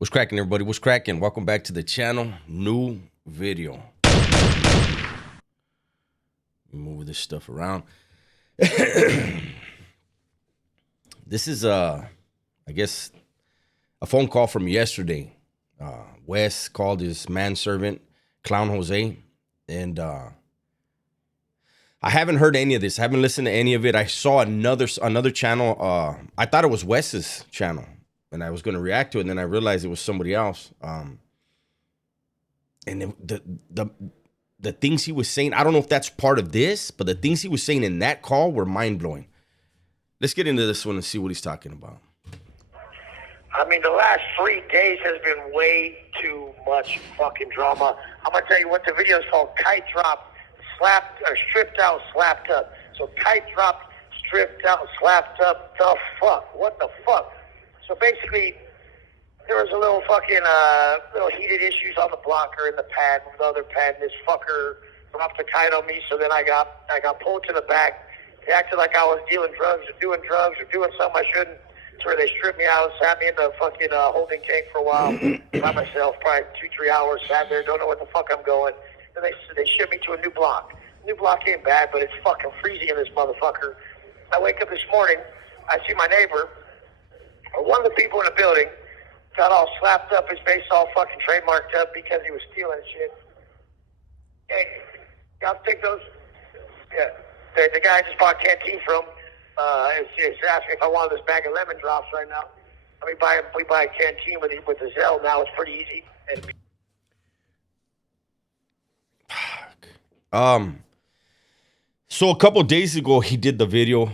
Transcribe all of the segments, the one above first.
What's cracking, everybody? What's cracking? Welcome back to the channel. New video. Move this stuff around. This is I guess a phone call from yesterday. Wes called his manservant, Clown Jose, and I haven't heard any of this. I haven't listened to any of it. I saw another channel. I thought it was Wes's channel, and I was going to react to it, and then I realized it was somebody else. And the things he was saying, I don't know if that's part of this, but the things he was saying in that call were mind-blowing. Let's get into this one and see what he's talking about. I mean, the last 3 days has been way too much fucking drama. I'm going to tell you what the video is called: Kite Drop, Stripped Out, Slapped Up. So Kite Drop, Stripped Out, Slapped Up. The fuck? What the fuck? So basically, there was a little fucking, little heated issues on the blocker in the pad, with the other pad, and this fucker dropped the kite on me, so then I got pulled to the back. They acted like I was dealing drugs or doing something I shouldn't. That's where they stripped me out, sat me in the fucking holding tank for a while by myself, probably 2-3 hours, sat there, don't know where the fuck I'm going. Then they shipped me to a new block. New block ain't bad, but it's fucking freezing in this motherfucker. I wake up this morning, I see my neighbor, or one of the people in the building, got all slapped up, his face all fucking trademarked up because he was stealing shit. Hey, y'all take those? Yeah. The guy I just bought canteen from is asking if I wanted this bag of lemon drops right now. We buy a canteen with the Zelle now. It's pretty easy. So a couple days ago, he did the video.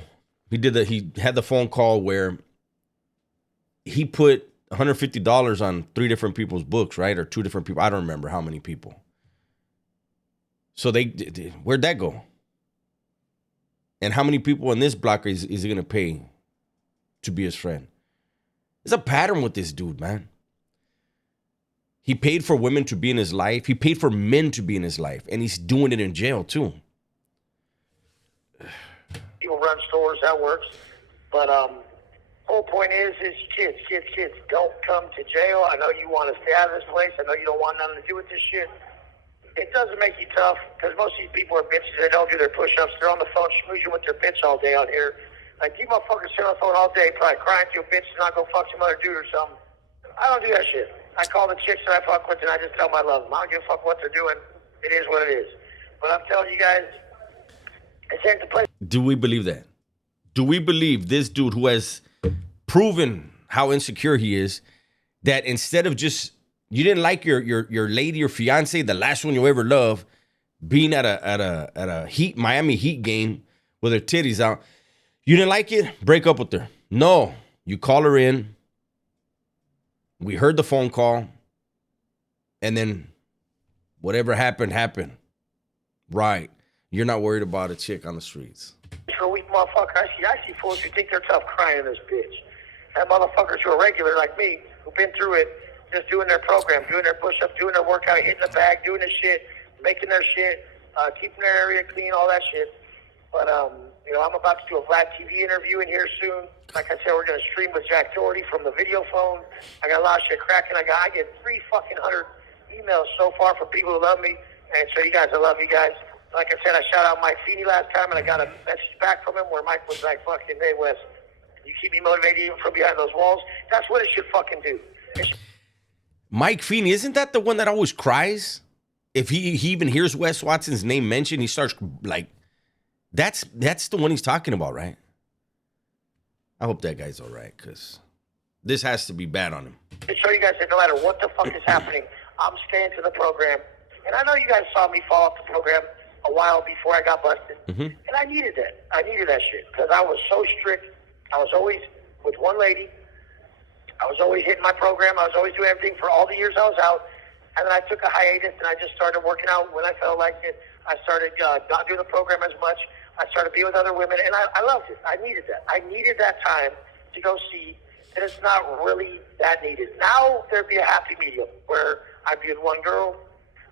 He had the phone call where he put $150 on 3 different people's books, right? Or 2 different people. I don't remember how many people. So where'd that go? And how many people in this block is he going to pay to be his friend? There's a pattern with this dude, man. He paid for women to be in his life. He paid for men to be in his life. And he's doing it in jail, too. People run stores, that works. But whole point is kids, don't come to jail. I know you want to stay out of this place. I know you don't want nothing to do with this shit. It doesn't make you tough, because most of these people are bitches. They don't do their push-ups. They're on the phone schmoozing with their bitch all day out here. Like, you motherfuckers sit on the phone all day, probably crying to your bitch and not go fuck some other dude or something. I don't do that shit. I call the chicks that I fuck with, and I just tell them I love them. I don't give a fuck what they're doing. It is what it is. But I'm telling you guys, it's ain't the place. Do we believe that? Do we believe this dude, who has proven how insecure he is, that instead of just, you didn't like your lady or fiance, the last one you ever loved, being at a Miami Heat game with her titties out, you didn't like it? Break up with her. No, you call her in. We heard the phone call, and then whatever happened. Right. You're not worried about a chick on the streets. For a weak motherfucker, I see fools who think they're tough crying in this bitch. That motherfuckers who are regular like me, who've been through it, just doing their program, doing their push-ups, doing their workout, hitting the bag, doing their shit, making their shit, keeping their area clean, all that shit. But, I'm about to do a Vlad TV interview in here soon. Like I said, we're going to stream with Jack Doherty from the video phone. I got a lot of shit cracking. I get 300 emails so far from people who love me. And so you guys, I love you guys. Like I said, I shout out Mike Feeney last time, and I got a message back from him where Mike was like, fucking, hey, Wes, you keep me motivated even from behind those walls. That's what it should fucking do. Mike Feeney, isn't that the one that always cries? If he even hears Wes Watson's name mentioned, he starts like, that's the one he's talking about, right? I hope that guy's all right, because this has to be bad on him. To show you guys that no matter what the fuck is happening, I'm staying to the program. And I know you guys saw me fall off the program a while before I got busted. Mm-hmm. And I needed that. I needed that shit, because I was so strict. I was always with one lady. I was always hitting my program. I was always doing everything for all the years I was out. And then I took a hiatus, and I just started working out when I felt like it. I started not doing the program as much. I started being with other women, and I loved it. I needed that. I needed that time to go see that it's not really that needed. Now there'd be a happy medium where I'd be with one girl.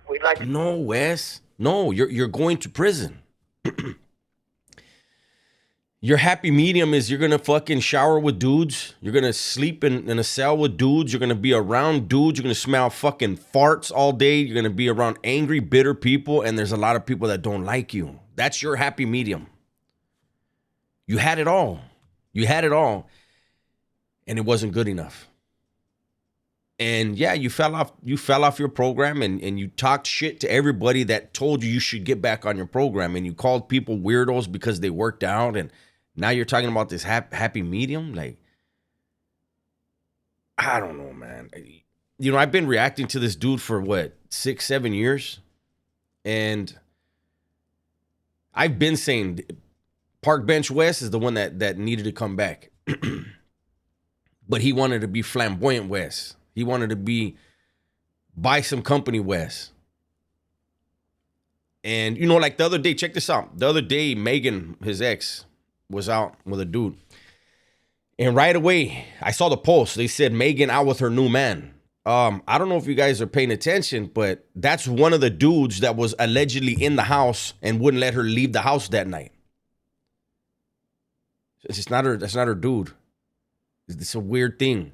We'd like to... No, Wes. No, you're going to prison. Your happy medium is you're gonna fucking shower with dudes. You're gonna sleep in a cell with dudes. You're gonna be around dudes. You're gonna smell fucking farts all day. You're gonna be around angry, bitter people. And there's a lot of people that don't like you. That's your happy medium. You had it all. You had it all. And it wasn't good enough. And yeah, you fell off your program and you talked shit to everybody that told you should get back on your program. And you called people weirdos because they worked out. And now you're talking about this happy medium? Like, I don't know, man. You know, I've been reacting to this dude for what, 6-7 years? And I've been saying Park Bench West is the one that needed to come back. But he wanted to be flamboyant West. He wanted to be buy some company West. And, you know, like the other day, check this out. The other day, Megan, his ex, was out with a dude. And right away, I saw the post. They said Megan out with her new man. I don't know if you guys are paying attention, but that's one of the dudes that was allegedly in the house and wouldn't let her leave the house that night. It's just not her. That's not her dude. It's a weird thing.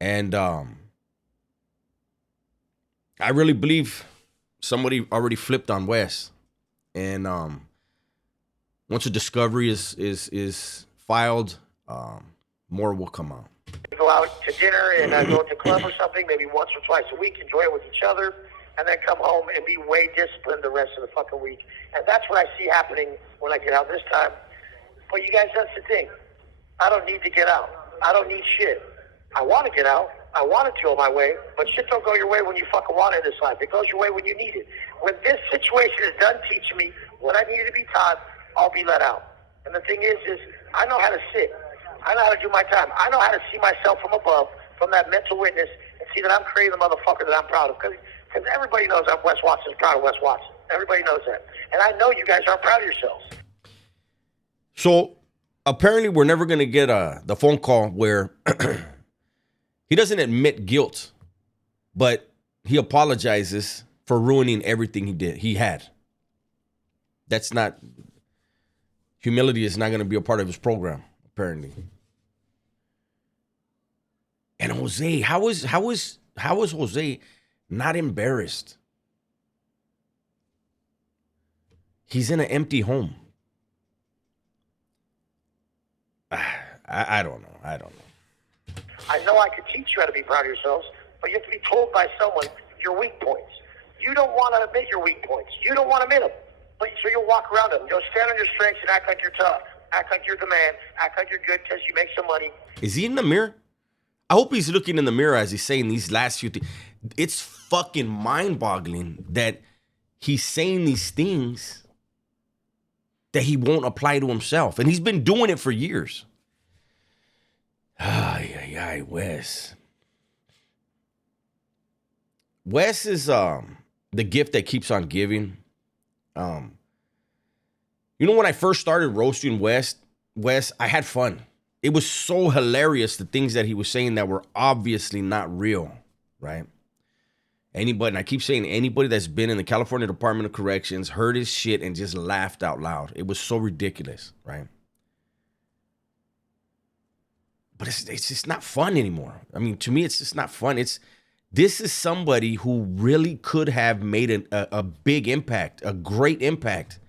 And I really believe somebody already flipped on Wes. And once a discovery is filed, more will come out. Go out to dinner and go to the club or something, maybe once or twice a week, enjoy it with each other, and then come home and be way disciplined the rest of the fucking week. And that's what I see happening when I get out this time. But you guys, that's the thing. I don't need to get out. I don't need shit. I want to get out. I want it to go my way, but shit don't go your way when you fucking want it in this life. It goes your way when you need it. When this situation is done teaching me what I needed to be taught, I'll be let out. And the thing is I know how to sit. I know how to do my time. I know how to see myself from above, from that mental witness, and see that I'm creating the motherfucker that I'm proud of. Because everybody knows I'm Wes Watson's proud of Wes Watson. Everybody knows that. And I know you guys aren't proud of yourselves. So apparently we're never going to get the phone call where he doesn't admit guilt, but he apologizes for ruining everything he had. That's not, humility is not going to be a part of his program, apparently. And Jose, how is Jose not embarrassed? He's in an empty home. I don't know. I know I could teach you how to be proud of yourselves, but you have to be told by someone your weak points. You don't want to admit your weak points. You don't want to admit them. But so you'll walk around them. You'll stand on your strengths and act like you're tough. Act like you're the man. Act like you're good because you make some money. Is he in the mirror? I hope he's looking in the mirror as he's saying these last few things. It's fucking mind-boggling that he's saying these things that he won't apply to himself. And he's been doing it for years. Ay, Wes. Wes is the gift that keeps on giving. You know, when I first started roasting Wes, I had fun. It was so hilarious, the things that he was saying that were obviously not real, right? Anybody, and I keep saying anybody that's been in the California Department of Corrections heard his shit and just laughed out loud. It was so ridiculous, right? But it's just not fun anymore. I mean, to me, it's just not fun. This is somebody who really could have made a big impact, a great impact.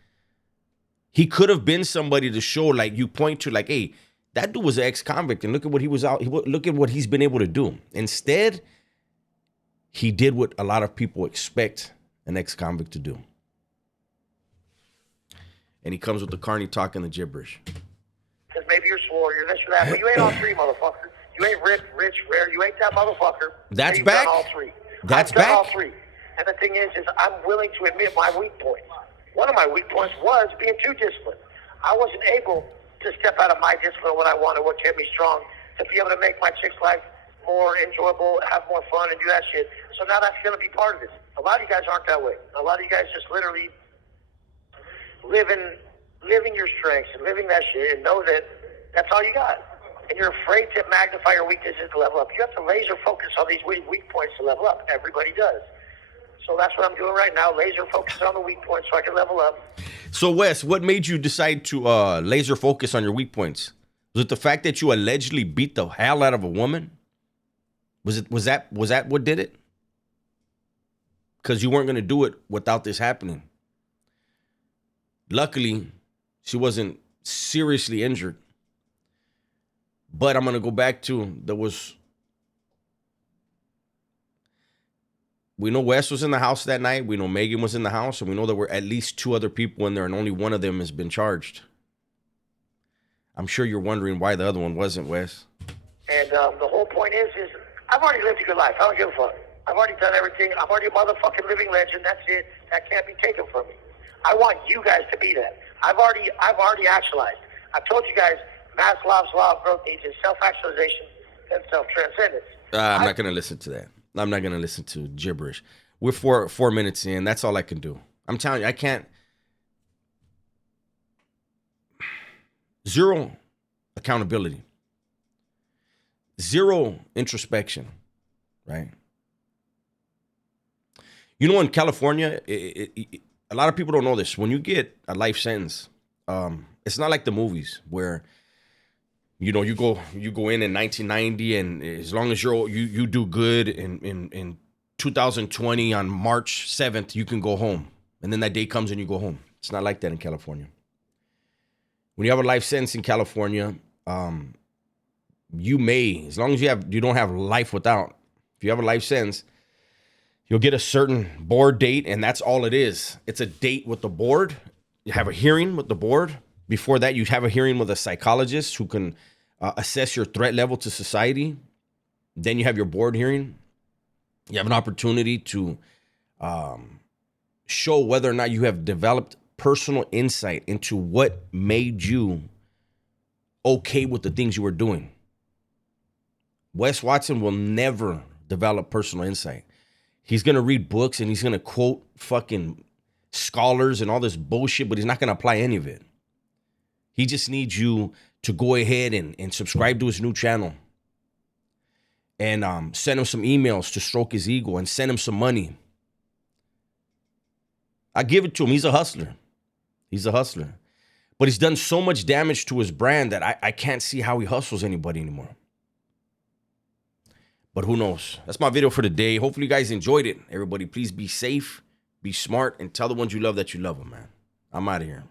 He could have been somebody to show, like, you point to, like, hey, that dude was an ex-convict, and look at what he was out. Look at what he's been able to do. Instead, he did what a lot of people expect an ex-convict to do. And he comes with the carny talk and the gibberish. Because maybe you're swole, you're this or that, but you ain't all three, motherfucker. You ain't rich, rare. You ain't that motherfucker. That's You've back. Done all three. That's I've done back. all three. And the thing is I'm willing to admit my weak points. One of my weak points was being too disciplined. I wasn't able to step out of my discipline when I wanted, what kept me strong, to be able to make my chick's life more enjoyable, have more fun, and do that shit. So now that's going to be part of this. A lot of you guys aren't that way. A lot of you guys just literally living your strengths and living that shit and know that that's all you got. And you're afraid to magnify your weaknesses to level up. You have to laser focus on these weak points to level up. Everybody does. So that's what I'm doing right now. Laser focus on the weak points so I can level up. So Wes, what made you decide to laser focus on your weak points? Was it the fact that you allegedly beat the hell out of a woman? Was that what did it? Because you weren't going to do it without this happening. Luckily, she wasn't seriously injured. But I'm going to go back to, we know Wes was in the house that night. We know Megan was in the house. And we know there were at least 2 other people in there, and only one of them has been charged. I'm sure you're wondering why the other one wasn't, Wes. And the whole point is I've already lived a good life. I don't give a fuck. I've already done everything. I'm already a motherfucking living legend. That's it. That can't be taken from me. I want you guys to be that. I've already actualized. I've told you guys, Maslow's law of growth needs is self-actualization and self-transcendence. I'm not going to listen to that. I'm not going to listen to gibberish. We're 4 minutes in. That's all I can do. I'm telling you, I can't. Zero accountability. Zero introspection, right? You know, in California, a lot of people don't know this. When you get a life sentence, it's not like the movies where, you know, you go in 1990, and as long as you do good in 2020 on March 7th, you can go home, and then that day comes and you go home. It's not like that in California. When you have a life sentence in California, you may, as long as you don't have life without, if you have a life sentence, you'll get a certain board date, and that's all it is. It's a date with the board. You have a hearing with the board. Before that, you have a hearing with a psychologist who can assess your threat level to society. Then you have your board hearing. You have an opportunity to show whether or not you have developed personal insight into what made you okay with the things you were doing. Wes Watson will never develop personal insight. He's going to read books and he's going to quote fucking scholars and all this bullshit, but he's not going to apply any of it. He just needs you to go ahead and subscribe to his new channel and send him some emails to stroke his ego and send him some money. I give it to him. He's a hustler. He's a hustler. But he's done so much damage to his brand that I can't see how he hustles anybody anymore. But who knows? That's my video for today. Hopefully you guys enjoyed it. Everybody, please be safe, be smart, and tell the ones you love that you love them, man. I'm out of here.